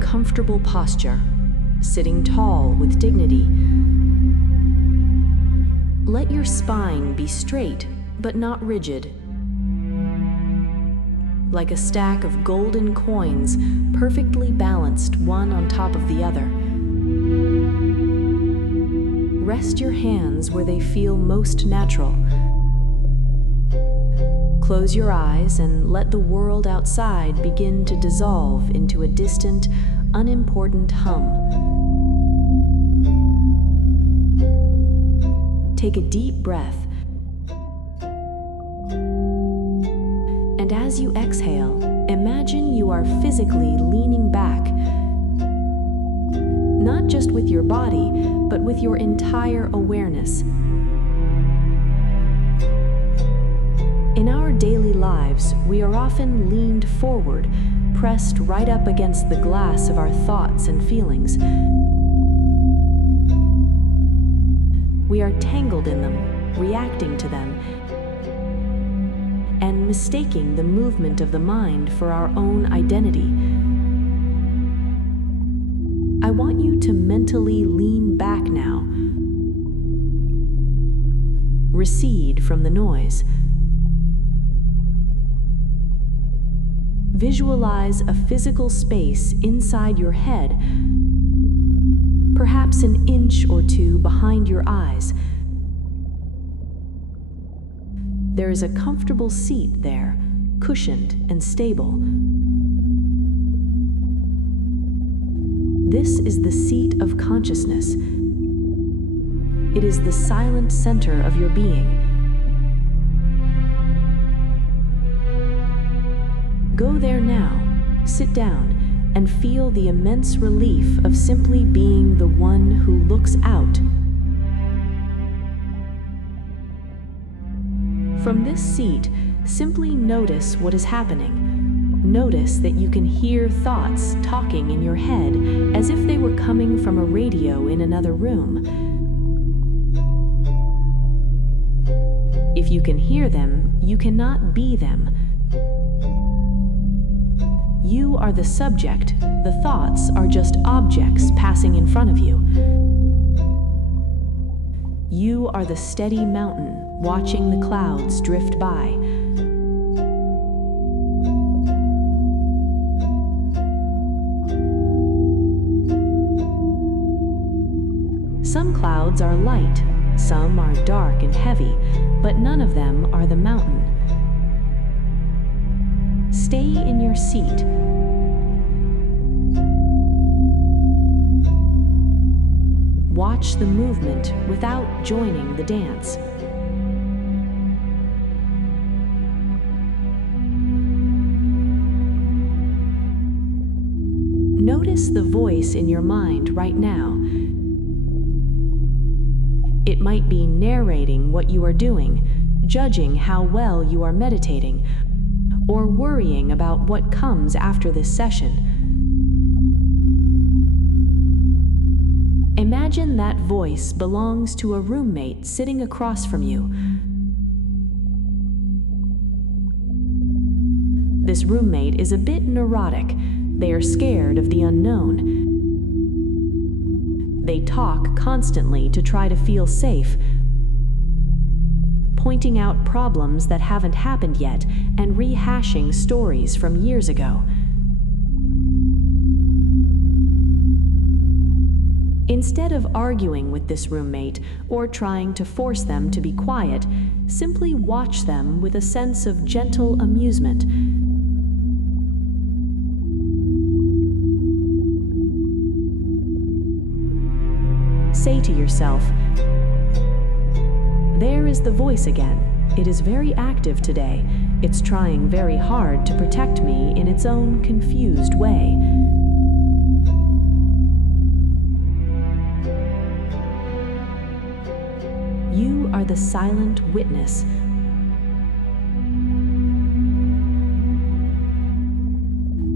comfortable posture, sitting tall with dignity. Let your spine be straight but not rigid. Like a stack of golden coins, perfectly balanced one on top of the other. Rest your hands where they feel most natural. Close your eyes and let the world outside begin to dissolve into a distant, unimportant hum. Take a deep breath. And as you exhale, imagine you are physically leaning back, not just with your body, but with your entire awareness. In our daily lives, we are often leaned forward, pressed right up against the glass of our thoughts and feelings. We are tangled in them, reacting to them, and mistaking the movement of the mind for our own identity. I want you to mentally lean back now. Recede from the noise. Visualize a physical space inside your head, perhaps an inch or two behind your eyes. There is a comfortable seat there, cushioned and stable. This is the seat of consciousness. It is the silent center of your being. Go there now, sit down, and feel the immense relief of simply being the one who looks out. From this seat, simply notice what is happening. Notice that you can hear thoughts talking in your head as if they were coming from a radio in another room. If you can hear them, you cannot be them. You are the subject. The thoughts are just objects passing in front of you. You are the steady mountain watching the clouds drift by. Some clouds are light, some are dark and heavy, but none of them are the mountain. Stay in your seat. Watch the movement without joining the dance. Notice the voice in your mind right now. It might be narrating what you are doing, judging how well you are meditating, or worrying about what comes after this session. Imagine that voice belongs to a roommate sitting across from you. This roommate is a bit neurotic. They are scared of the unknown. They talk constantly to try to feel safe, pointing out problems that haven't happened yet and rehashing stories from years ago. Instead of arguing with this roommate or trying to force them to be quiet, simply watch them with a sense of gentle amusement. Say to yourself, "There is the voice again. It is very active today. It's trying very hard to protect me in its own confused way." You are the silent witness.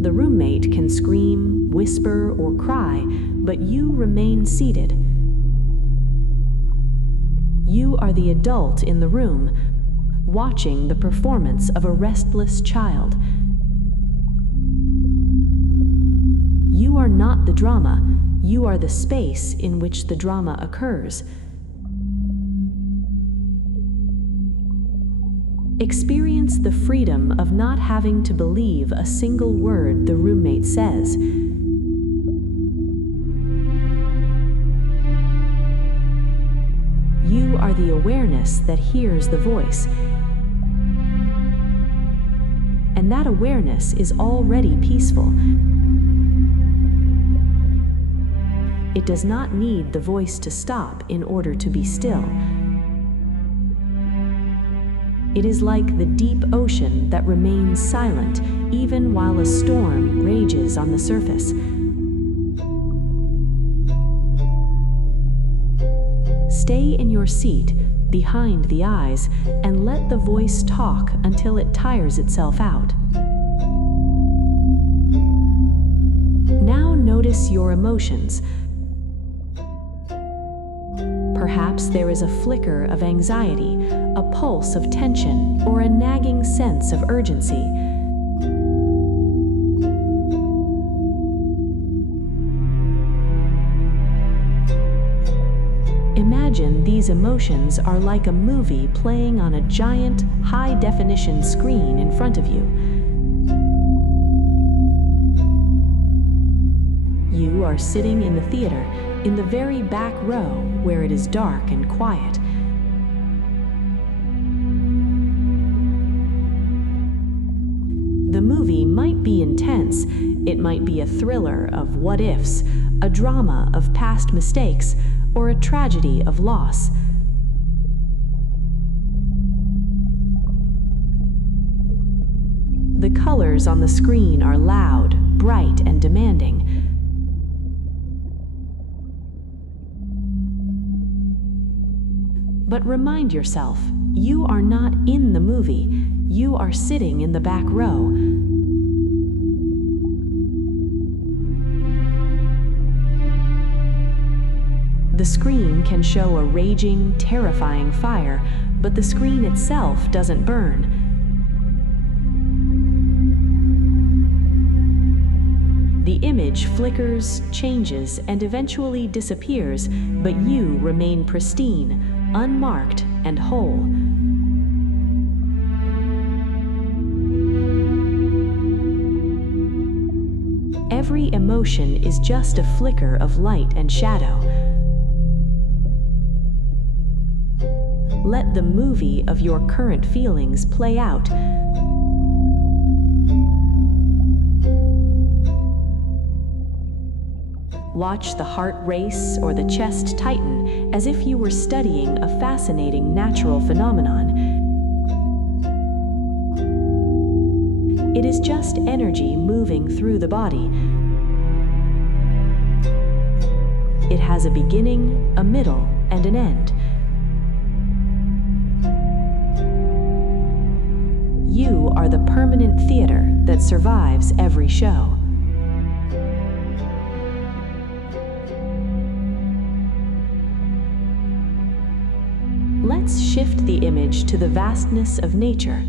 The roommate can scream, whisper, or cry, but you remain seated. You are the adult in the room, watching the performance of a restless child. You are not the drama. You are the space in which the drama occurs. Experience the freedom of not having to believe a single word the roommate says. You are the awareness that hears the voice. And that awareness is already peaceful. It does not need the voice to stop in order to be still. It is like the deep ocean that remains silent even while a storm rages on the surface. Stay in your seat, behind the eyes, and let the voice talk until it tires itself out. Now notice your emotions. Perhaps there is a flicker of anxiety, a pulse of tension, or a nagging sense of urgency. Imagine these emotions are like a movie playing on a giant, high-definition screen in front of you. You are sitting in the theater, in the very back row where it is dark and quiet. The movie might be intense. It might be a thriller of what-ifs, a drama of past mistakes, or a tragedy of loss. The colors on the screen are loud, bright, and demanding. But remind yourself, you are not in the movie. You are sitting in the back row. The screen can show a raging, terrifying fire, but the screen itself doesn't burn. The image flickers, changes, and eventually disappears, but you remain pristine, unmarked, and whole. Every emotion is just a flicker of light and shadow. Let the movie of your current feelings play out. Watch the heart race or the chest tighten as if you were studying a fascinating natural phenomenon. It is just energy moving through the body. It has a beginning, a middle, and an end. You are the permanent theater that survives every show. Let's shift the image to the vastness of nature.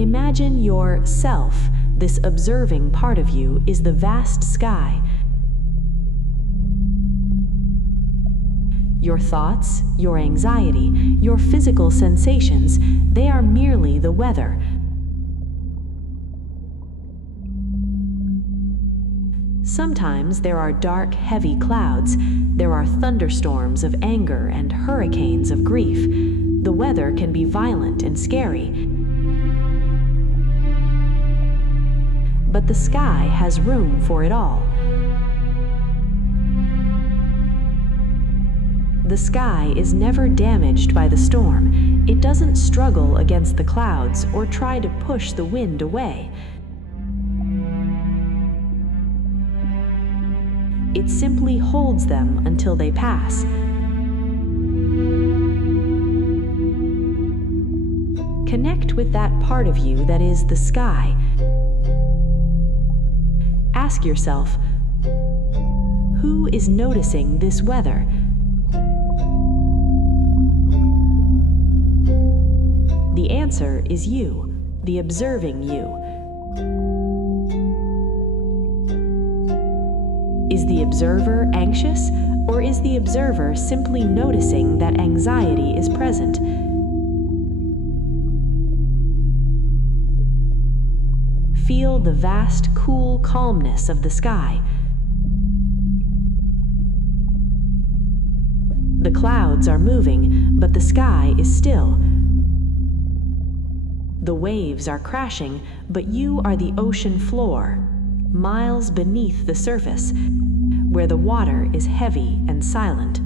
Imagine yourself, this observing part of you, is the vast sky. Your thoughts, your anxiety, your physical sensations, they are merely the weather. Sometimes there are dark, heavy clouds. There are thunderstorms of anger and hurricanes of grief. The weather can be violent and scary. But the sky has room for it all. The sky is never damaged by the storm. It doesn't struggle against the clouds or try to push the wind away. It simply holds them until they pass. Connect with that part of you that is the sky. Ask yourself, who is noticing this weather? The answer is you. the observing you. Is the observer anxious, or is the observer simply noticing that anxiety is present? Feel the vast, cool calmness of the sky. The clouds are moving, but the sky is still. The waves are crashing, but you are the ocean floor, miles beneath the surface, where the water is heavy and silent.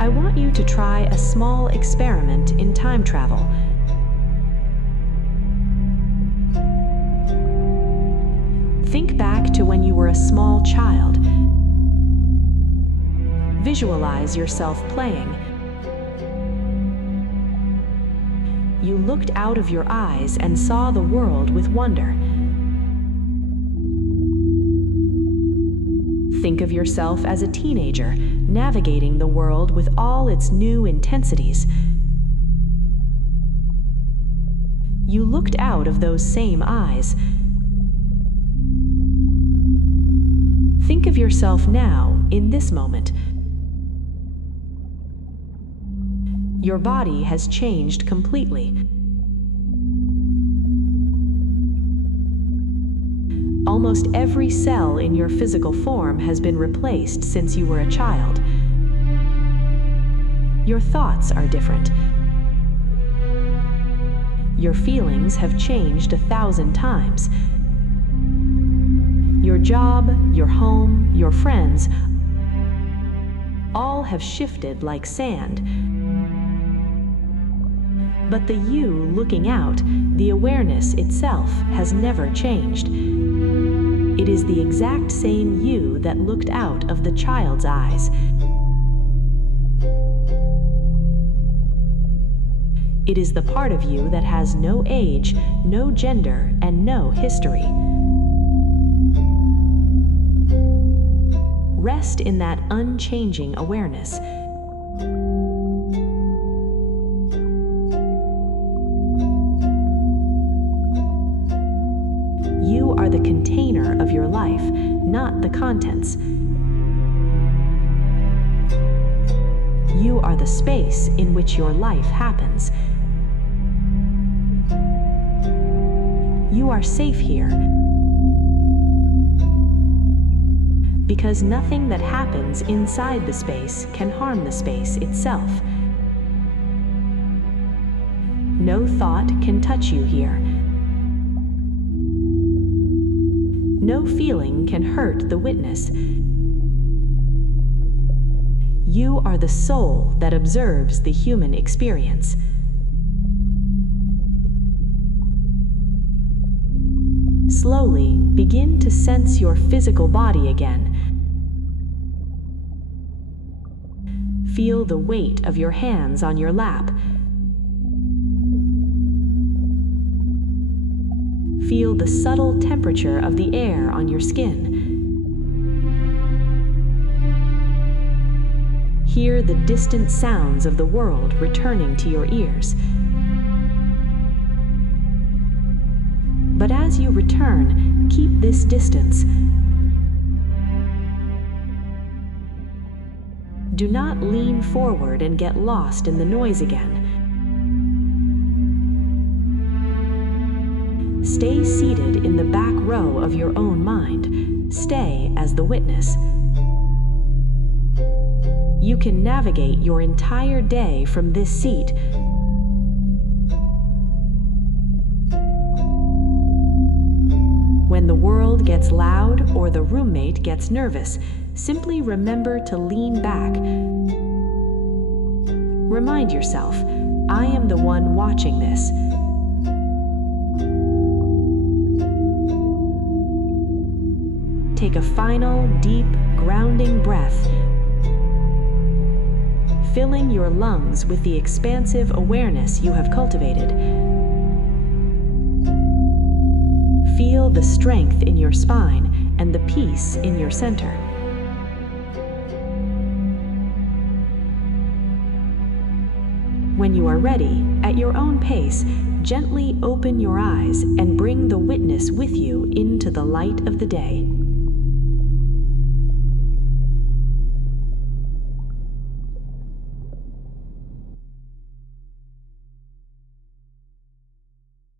I want you to try a small experiment in time travel. Think back to when you were a small child. Visualize yourself playing. You looked out of your eyes and saw the world with wonder. Think of yourself as a teenager, navigating the world with all its new intensities. You looked out of those same eyes. Think of yourself now, in this moment. Your body has changed completely. Almost every cell in your physical form has been replaced since you were a child. Your thoughts are different. Your feelings have changed 1,000 times. Your job, your home, your friends, all have shifted like sand. But the you looking out, the awareness itself, has never changed. It is the exact same you that looked out of the child's eyes. It is the part of you that has no age, no gender, and no history. Rest in that unchanging awareness. You are the container of your life, not the contents. You are the space in which your life happens. You are safe here, because nothing that happens inside the space can harm the space itself. No thought can touch you here. No feeling can hurt the witness. You are the soul that observes the human experience. Slowly begin to sense your physical body again. Feel the weight of your hands on your lap. Feel the subtle temperature of the air on your skin. Hear the distant sounds of the world returning to your ears. But as you return, keep this distance. Do not lean forward and get lost in the noise again. Stay seated in the back row of your own mind. Stay as the witness. You can navigate your entire day from this seat. When the world gets loud or the roommate gets nervous, simply remember to lean back. Remind yourself, I am the one watching this. Take a final, deep, grounding breath, filling your lungs with the expansive awareness you have cultivated. Feel the strength in your spine and the peace in your center. When you are ready, at your own pace, gently open your eyes and bring the witness with you into the light of the day.